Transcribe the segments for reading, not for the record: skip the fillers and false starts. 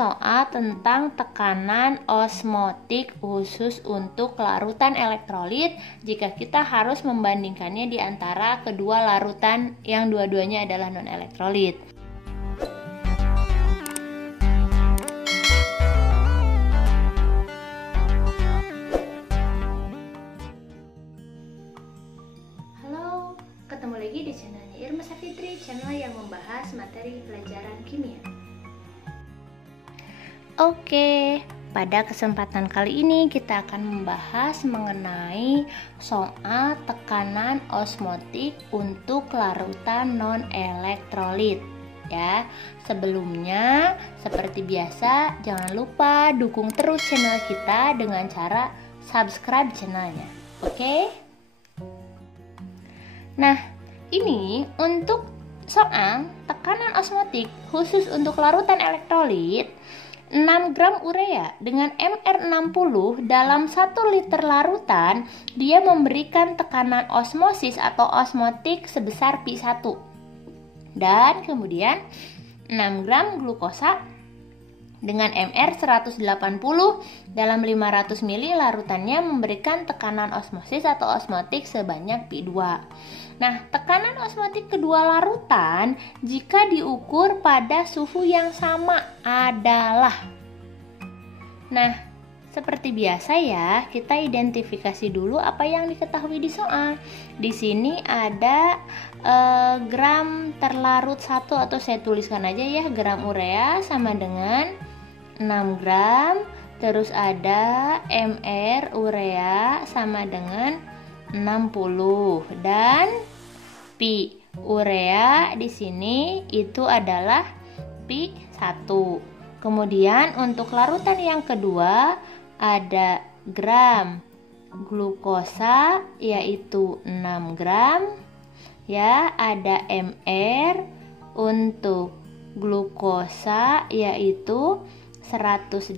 soal tentang tekanan osmotik khusus untuk larutan elektrolit jika kita harus membandingkannya di antara kedua larutan yang dua-duanya adalah non-elektrolit. Halo, ketemu lagi di channelnya Irma Safitri, channel yang membahas materi pelajaran kimia. Oke, pada kesempatan kali ini kita akan membahas mengenai soal tekanan osmotik untuk larutan non-elektrolit. Ya, sebelumnya seperti biasa jangan lupa dukung terus channel kita dengan cara subscribe channelnya. Oke? Nah, ini untuk soal tekanan osmotik khusus untuk larutan elektrolit. 6 gram urea dengan MR60 dalam 1 liter larutan, dia memberikan tekanan osmosis atau osmotik sebesar pi1. Dan kemudian 6 gram glukosa dengan MR180 dalam 500 ml larutannya memberikan tekanan osmosis atau osmotik sebanyak pi2. Nah, tekanan osmotik kedua larutan jika diukur pada suhu yang sama adalah. Nah, seperti biasa ya, kita identifikasi dulu apa yang diketahui di soal. Di sini ada gram terlarut 1 atau saya tuliskan aja ya, gram urea sama dengan 6 gram. Terus ada MR urea sama dengan 60 dan pi urea di sini itu adalah pi1. Kemudian untuk larutan yang kedua ada gram glukosa yaitu 6 gram. Ya, ada MR untuk glukosa yaitu 180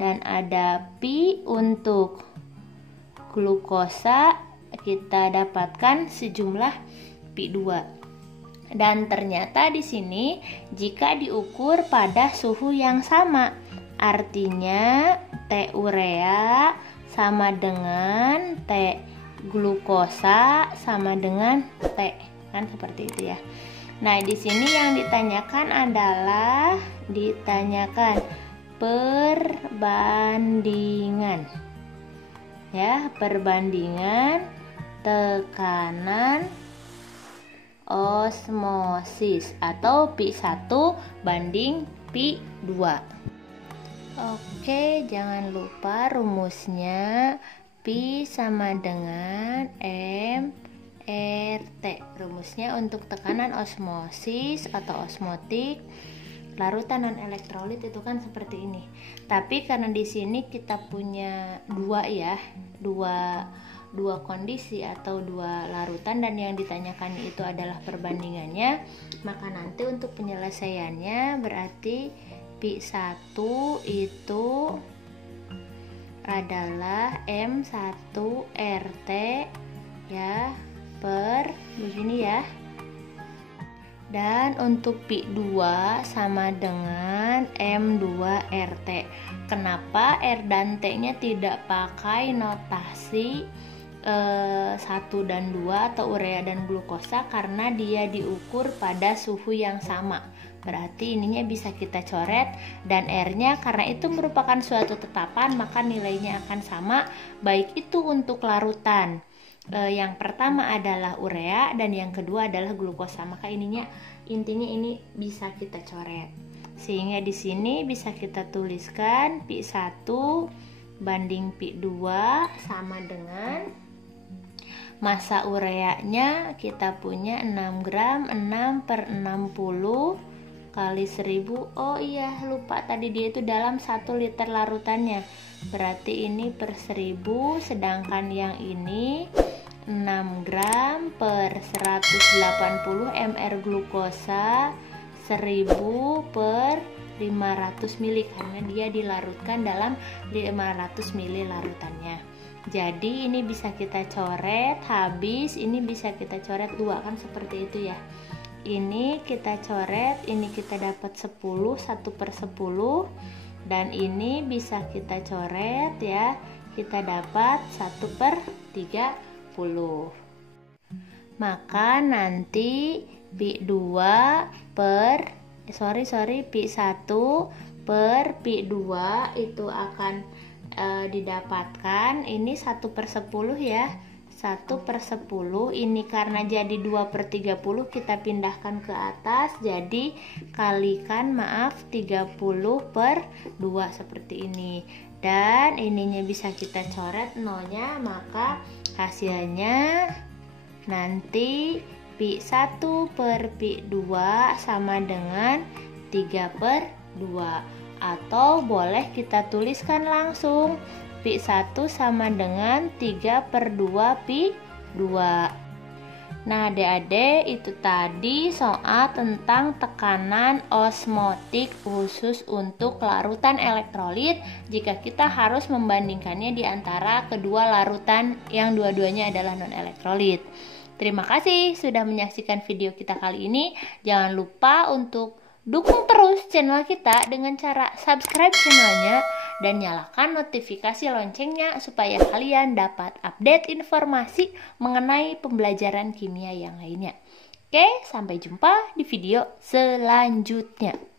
dan ada pi untuk glukosa kita dapatkan sejumlah pi2. Dan ternyata di sini jika diukur pada suhu yang sama, artinya T urea sama dengan T glukosa sama dengan T, kan seperti itu ya. Nah, di sini yang ditanyakan adalah perbandingan. Ya, perbandingan tekanan osmosis atau pi1 banding pi2. Oke, jangan lupa rumusnya pi sama dengan MRT. Rumusnya untuk tekanan osmosis atau osmotik larutan non elektrolit itu kan seperti ini. Tapi karena di sini kita punya dua kondisi atau dua larutan dan yang ditanyakan itu adalah perbandingannya, maka nanti untuk penyelesaiannya berarti pi1 itu adalah M1RT ya per begini ya. Dan untuk pi2 sama dengan M2RT. Kenapa R dan T-nya tidak pakai notasi 1 dan 2 atau urea dan glukosa? Karena dia diukur pada suhu yang sama. Berarti ininya bisa kita coret, dan R-nya karena itu merupakan suatu tetapan maka nilainya akan sama, baik itu untuk larutan yang pertama adalah urea dan yang kedua adalah glukosa. Maka intinya ini bisa kita coret. Sehingga di sini bisa kita tuliskan pi1 banding pi2 sama dengan massa ureanya kita punya 6 gram, 6 per 60 kali 1000. Oh iya, lupa tadi dia itu dalam 1 liter larutannya. Berarti ini per 1000, sedangkan yang ini 6 gram per 180 ml glukosa 1000 per 500 ml karena dia dilarutkan dalam 500 ml larutannya. Jadi ini bisa kita coret habis, ini bisa kita coret 2 kan seperti itu ya. ini kita coret, ini kita dapat 10, 1/10, dan ini bisa kita coret ya, kita dapat 1/30. Maka nanti pi 2 pi 1 per pi 2 itu akan didapatkan ini 1/10 ya, 1/10. Ini karena jadi 2/30 kita pindahkan ke atas, jadi kalikan 30/2 seperti ini. Dan ininya bisa kita coret nolnya, maka hasilnya nanti pi 1 per pi 2 sama dengan 3/2. Atau boleh kita tuliskan langsung, pi 1 sama dengan 3/2 pi 2. Nah adik-adik, itu tadi soal tentang tekanan osmotik khusus untuk larutan elektrolit jika kita harus membandingkannya di antara kedua larutan yang dua-duanya adalah non-elektrolit. Terima kasih sudah menyaksikan video kita kali ini. Jangan lupa untuk dukung terus channel kita dengan cara subscribe channelnya dan nyalakan notifikasi loncengnya supaya kalian dapat update informasi mengenai pembelajaran kimia yang lainnya. Oke, sampai jumpa di video selanjutnya.